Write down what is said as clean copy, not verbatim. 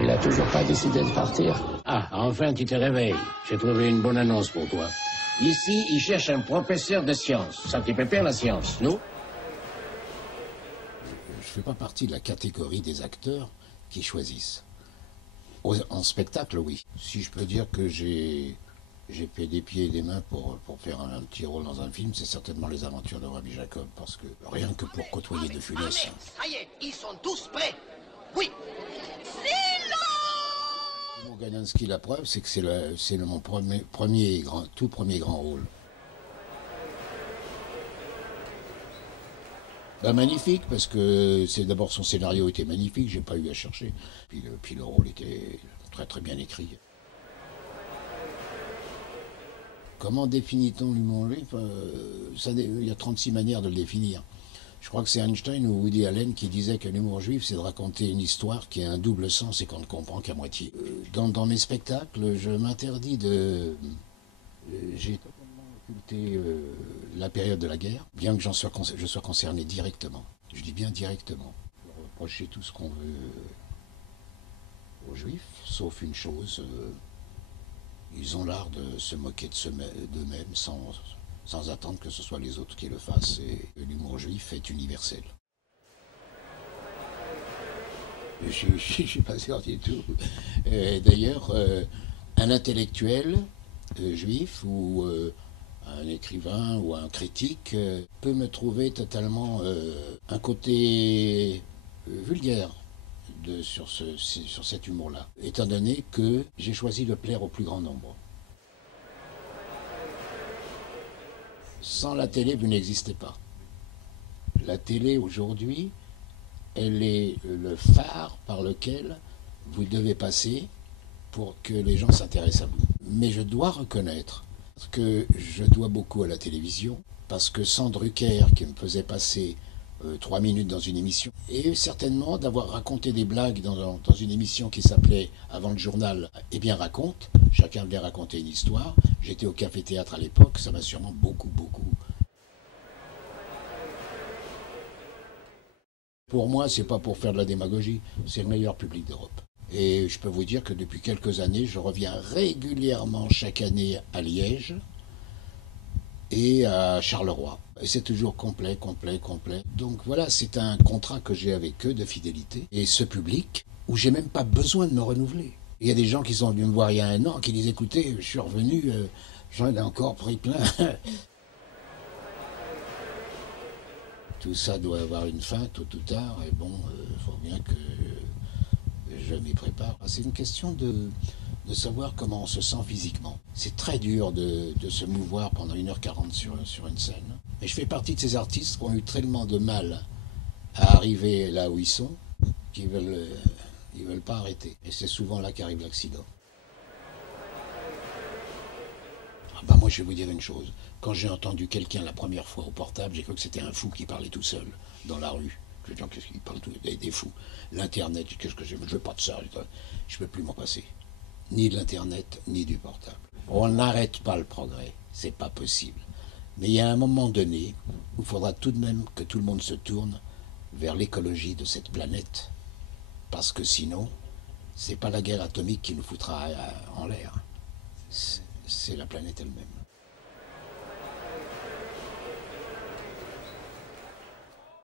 Il a toujours pas décidé de partir. Ah, enfin tu te réveilles. J'ai trouvé une bonne annonce pour toi. Ici, ils cherchent un professeur de sciences. Ça te pépère la science, non? Je fais pas partie de la catégorie des acteurs qui choisissent. En spectacle, oui. Si je peux dire que j'ai fait des pieds et des mains pour faire un petit rôle dans un film, c'est certainement Les Aventures de Rabbi Jacob, parce que rien que pour côtoyer De Funès. Ça y est, ils sont tous prêts. Oui. Mon Galinsky, la preuve, c'est que c'est mon tout premier grand rôle. Ben, magnifique, parce que d'abord son scénario était magnifique, j'ai pas eu à chercher. Puis le rôle était très très bien écrit. Comment définit-on l'humour juif? Il y a 36 manières de le définir. Je crois que c'est Einstein ou Woody Allen qui disait que l'humour juif, c'est de raconter une histoire qui a un double sens et qu'on ne comprend qu'à moitié. Dans mes spectacles, je m'interdis de... J'ai totalement occulté la période de la guerre, bien que je sois concerné directement. Je dis bien directement. On peut reprocher tout ce qu'on veut aux juifs, sauf une chose, ils ont l'art de se moquer d'eux-mêmes sans attendre que ce soit les autres qui le fassent, et l'humour juif est universel. Je suis pas sûr du tout. D'ailleurs, un intellectuel juif ou un écrivain ou un critique peut me trouver totalement un côté vulgaire sur cet humour-là, étant donné que j'ai choisi de plaire au plus grand nombre. Sans la télé, vous n'existez pas. La télé, aujourd'hui, elle est le phare par lequel vous devez passer pour que les gens s'intéressent à vous. Mais je dois reconnaître que je dois beaucoup à la télévision, parce que sans Drucker, qui me faisait passer 3 minutes dans une émission, et certainement d'avoir raconté des blagues dans une émission qui s'appelait Avant le journal, Eh bien raconte, chacun venait raconter une histoire. J'étais au café-théâtre à l'époque, ça m'a sûrement beaucoup. Pour moi, c'est pas pour faire de la démagogie, c'est le meilleur public d'Europe. Et je peux vous dire que depuis quelques années, je reviens régulièrement chaque année à Liège et à Charleroi. Et c'est toujours complet. Donc voilà, c'est un contrat que j'ai avec eux de fidélité. Et ce public, où j'ai même pas besoin de me renouveler. Il y a des gens qui sont venus me voir il y a 1 an, qui disent, écoutez, je suis revenu, j'en ai encore pris plein. Tout ça doit avoir une fin, tôt ou tard, et bon, il faut bien que je m'y prépare. C'est une question de savoir comment on se sent physiquement. C'est très dur de se mouvoir pendant 1h40 sur une scène. Mais je fais partie de ces artistes qui ont eu tellement de mal à arriver là où ils sont, qu'ils veulent pas arrêter. Et c'est souvent là qu'arrive l'accident. Moi, je vais vous dire une chose. Quand j'ai entendu quelqu'un la première fois au portable, j'ai cru que c'était un fou qui parlait tout seul, dans la rue. Je dis, qu'est-ce qu'il parle tout des fous. L'Internet, qu'est-ce que je veux pas de ça. Je ne peux plus m'en passer. Ni de l'Internet, ni du portable. On n'arrête pas le progrès. C'est pas possible. Mais il y a un moment donné où il faudra tout de même que tout le monde se tourne vers l'écologie de cette planète. Parce que sinon, c'est pas la guerre atomique qui nous foutra en l'air. C'est la planète elle-même.